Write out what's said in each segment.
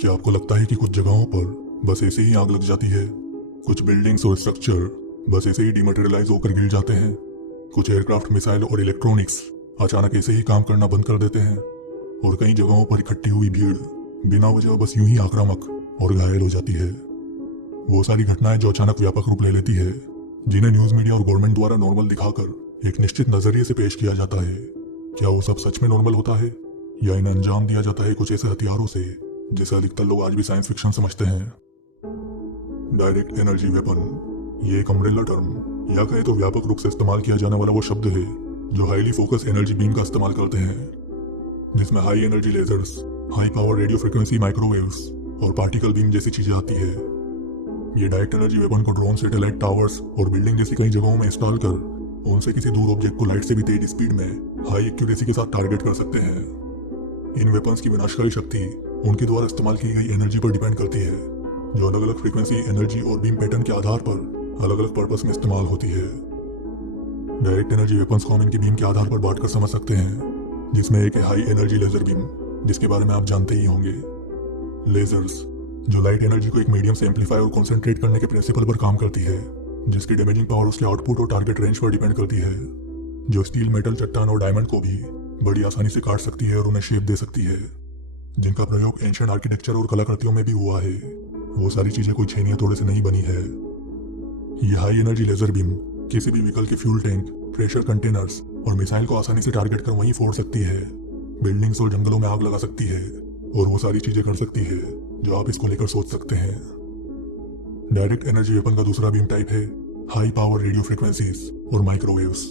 क्या आपको लगता है कि कुछ जगहों पर बस ऐसे ही आग लग जाती है? कुछ बिल्डिंग्स और स्ट्रक्चर बस ऐसे ही डिमटेरियलाइज होकर गिर जाते हैं। कुछ एयरक्राफ्ट, मिसाइल और इलेक्ट्रॉनिक्स अचानक ऐसे ही काम करना बंद कर देते हैं। और कई जगहों पर इकट्ठी हुई भीड़ बिना वजह बस यूं ही आक्रामक और घायल हो जाती है। वो सारी घटनाएं जो अचानक व्यापक रूप ले लेती है, जिन्हें न्यूज मीडिया और गवर्नमेंट द्वारा नॉर्मल दिखाकर एक निश्चित नजरिए से पेश किया जाता है, क्या वो सब सच में नॉर्मल होता है या इन्हें अंजाम दिया जाता है कुछ ऐसे हथियारों से जिसे अधिकतर लोग आज भी साइंस फिक्शन समझते हैं? डायरेक्ट एनर्जी वेपन, ये एक अम्ब्रेला टर्म या कहे तो व्यापक रूप से इस्तेमाल किया जाने वाला वो शब्द है जो हाईली फोकस एनर्जी बीम का इस्तेमाल करते हैं, जिसमें high energy lasers, high power radio frequency microwaves और पार्टिकल बीम जैसी चीजें आती है। ये डायरेक्ट एनर्जी वेपन को ड्रोन, सैटेलाइट टावर्स और बिल्डिंग जैसी कई जगहों में इंस्टॉल कर उनसे किसी दूर ऑब्जेक्ट को लाइट से भी तेज स्पीड में हाई एक्यूरेसी के साथ टारगेट कर सकते हैं। इन वेपन्स की विनाशकारी शक्ति उनके द्वारा इस्तेमाल की गई एनर्जी पर डिपेंड करती है, जो अलग अलग फ्रीक्वेंसी, एनर्जी और बीम पैटर्न के आधार पर अलग अलग पर्पस में इस्तेमाल होती है। डायरेक्ट एनर्जी वेपन्स को हम इनके बीम के आधार पर बांट कर समझ सकते हैं, जिसमें एक है हाई एनर्जी लेजर बीम, जिसके बारे में आप जानते ही होंगे। लेजर्स जो लाइट एनर्जी को एक मीडियम से एम्पलीफाई और कॉन्सेंट्रेट करने के प्रिंसिपल पर काम करती है, जिसकी डैमेजिंग पावर उसके आउटपुट और टारगेट रेंज पर डिपेंड करती है, जो स्टील, मेटल, चट्टान और डायमंड को भी बड़ी आसानी से काट सकती है और उन्हें शेप दे सकती है, जिनका प्रयोग एंशिएंट आर्किटेक्चर और कलाकृतियों में भी हुआ है। वो सारी चीजें कोई छेनिया तोड़े से नहीं बनी है। ये हाई एनर्जी लेजर बीम किसी भी व्हीकल के फ्यूल टैंक, प्रेशर कंटेनर्स और मिसाइल को आसानी से टारगेट कर वहीं फोड़ सकती है, बिल्डिंग्स और जंगलों में आग लगा सकती है और वो सारी चीजें कर सकती है जो आप इसको लेकर सोच सकते हैं। डायरेक्ट एनर्जी वेपन का दूसरा बीम टाइप है हाई पावर रेडियो फ्रिक्वेंसीज और माइक्रोवेव्स,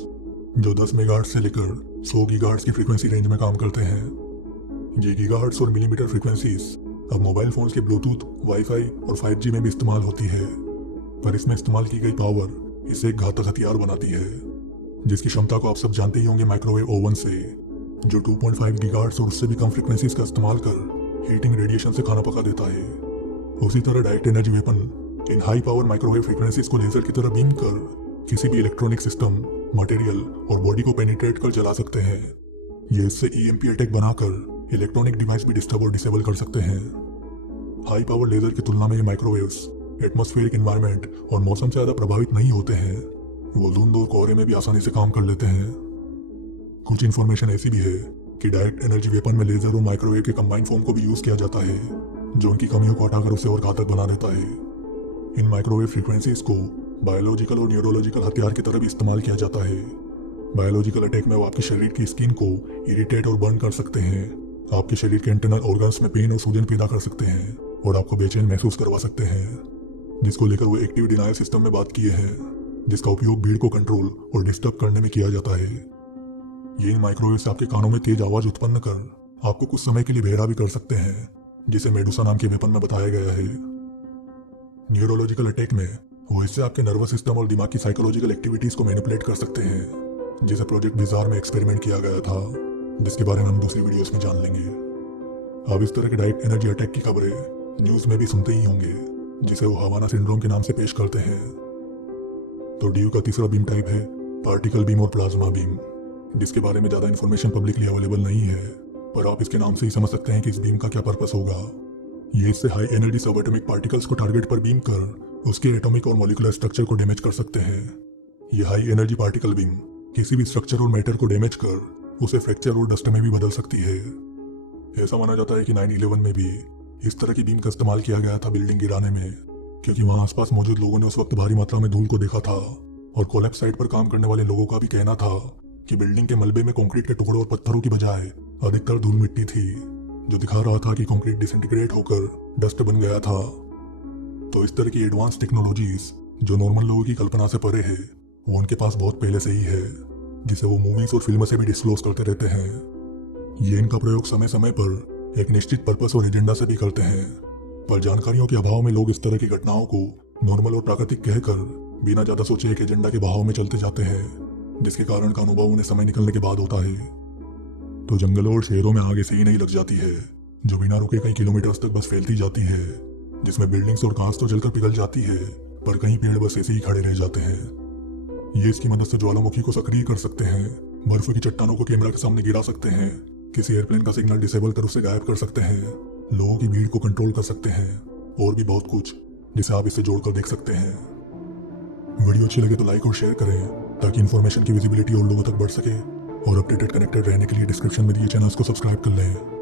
जो 10 मेगाहर्ट्ज से लेकर 100 गीगाहर्ट्ज की फ्रीक्वेंसी रेंज में काम करते हैं। ये गीगाहर्ट्ज और मिलीमीटर फ्रीक्वेंसीज अब मोबाइल फोन्स के ब्लूटूथ, वाईफाई और 5G में भी इस्तेमाल होती है, पर इसमें इस्तेमाल की गई पावर इसे एक घातक हथियार बनाती है, जिसकी क्षमता को आप सब जानते ही होंगे माइक्रोवेव ओवन से, जो 2.5 गीगाहर्ट्ज और उससे भी कम फ्रीक्वेंसीज का इस्तेमाल कर हीटिंग रेडिएशन से खाना पका देता है। उसी तरह direct energy weapon in high power microwave frequencies को लेजर की तरह बीम कर किसी भी इलेक्ट्रॉनिक सिस्टम, मटेरियल और बॉडी को पेनिट्रेट कर जला सकते हैं। ये इससे EMP अटैक बनाकर इलेक्ट्रॉनिक डिवाइस भी डिस्टर्ब और डिसेबल कर सकते हैं। हाई पावर लेजर की तुलना में ये माइक्रोवेव्स एटमॉस्फेरिक एनवायरनमेंट और मौसम से ज्यादा प्रभावित नहीं होते हैं। वो धुंध और कोहरे में भी आसानी से काम कर लेते हैं। कुछ इन्फॉर्मेशन ऐसी भी है कि डायरेक्ट एनर्जी वेपन में लेजर और माइक्रोवेव के कंबाइंड फॉर्म को भी यूज किया जाता है, जो उनकी कमियों को हटाकर उसे और घातक बना देता है। इन माइक्रोवेव फ्रीक्वेंसीज को बायोलॉजिकल और न्यूरोलॉजिकल हथियार की तरह भी इस्तेमाल किया जाता है। बायोलॉजिकल अटैक में वो आपके शरीर की स्किन को इरिटेट और बर्न कर सकते हैं, आपके शरीर के इंटरनल ऑर्गन्स में पेन और सूजन पैदा कर सकते हैं और आपको बेचैन महसूस करवा सकते हैं, जिसको लेकर वो एक्टिव डिनायल सिस्टम में बात किए हैं, जिसका उपयोग भीड़ को कंट्रोल और डिस्टर्ब करने में किया जाता है। ये इन माइक्रोवेव से आपके कानों में तेज आवाज उत्पन्न कर आपको कुछ समय के लिए बहरा भी कर सकते हैं, जिसे मेडुसा नाम के वेपन में बताया गया है। न्यूरोलॉजिकल अटैक में वो इससे आपके नर्वस सिस्टम और दिमाग की साइकोलॉजिकल एक्टिविटीज को मैनिपुलेट कर सकते हैं, जिसे प्रोजेक्ट बिजार में एक्सपेरिमेंट किया गया था, जिसके बारे में हम दूसरी वीडियोस में जान लेंगे। अब इस तरह के डायरेक्ट एनर्जी अटैक की खबरें न्यूज में भी सुनते ही होंगे, जिसे वो हवाना सिंड्रोम के नाम से पेश करते हैं। तो DU का तीसरा बीम टाइप है पार्टिकल बीम और प्लाज्मा बीम, जिसके बारे में ज्यादा इन्फॉर्मेशन पब्लिकली अवेलेबल नहीं है, पर आप इसके नाम से ही समझ सकते हैं कि इस बीम का क्या पर्पस होगा। ये इससे हाई एनर्जी सब एटॉमिक पार्टिकल्स को टारगेट पर बीम कर उसके एटॉमिक और मॉलिक्यूलर स्ट्रक्चर को डैमेज कर सकते हैं। ये हाई एनर्जी पार्टिकल बीम किसी भी स्ट्रक्चर और मैटर को डैमेज कर उसे फ्रैक्चर और डस्ट में भी बदल सकती है। ऐसा माना जाता है कि 9/11 में भी इस तरह की बीम का इस्तेमाल किया गया था बिल्डिंग गिराने में, क्योंकि वहां आसपास मौजूद लोगों ने उस वक्त भारी मात्रा में धूल को देखा था और कोलैप्स साइट पर काम करने वाले लोगों का भी कहना था कि बिल्डिंग के मलबे में कंक्रीट के टुकड़ों और पत्थरों की बजाय अधिकतर धूल मिट्टी थी, जो दिखा रहा था कि कंक्रीट डिसइंटीग्रेट होकर डस्ट बन गया था। तो इस तरह की एडवांस टेक्नोलॉजीज जो नॉर्मल लोगों की कल्पना से परे है, वो उनके पास बहुत पहले से ही है, जिसे वो मूवीज और फिल्मों से भी डिस्क्लोज करते रहते हैं। ये इनका प्रयोग समय समय पर एक निश्चित पर्पस और एजेंडा से भी करते हैं, पर जानकारियों के अभाव में लोग इस तरह की घटनाओं को नॉर्मल और प्राकृतिक कहकर बिना ज्यादा सोचे एक एजेंडा के बहाव में चलते जाते हैं, जिसके कारण का अनुभव उन्हें समय निकलने के बाद होता है। तो जंगलों और शहरों में आग ऐसे ही नहीं लग जाती है, जो बिना रुके कई किलोमीटर्स तक बस फैलती जाती है, जिसमें बिल्डिंग्स और घास तो जलकर पिघल जाती है, पर कहीं पेड़ बस ऐसे ही खड़े रह जाते हैं। ये इसकी मदद से ज्वालामुखी को सक्रिय कर सकते हैं, बर्फ की चट्टानों को कैमरा के सामने गिरा सकते हैं, किसी एयरप्लेन का सिग्नल डिसेबल कर उसे गायब कर सकते हैं लोगों की भीड़ को कंट्रोल कर सकते हैं और भी बहुत कुछ जिसे आप इससे जोड़कर देख सकते हैं। वीडियो अच्छी लगे तो लाइक और शेयर करें ताकि इन्फॉर्मेशन की विजिबिलिटी और लोगों तक बढ़ सके, और अपडेटेड कनेक्टेड रहने के लिए डिस्क्रिप्शन में दिए चैनल्स को सब्सक्राइब कर लें।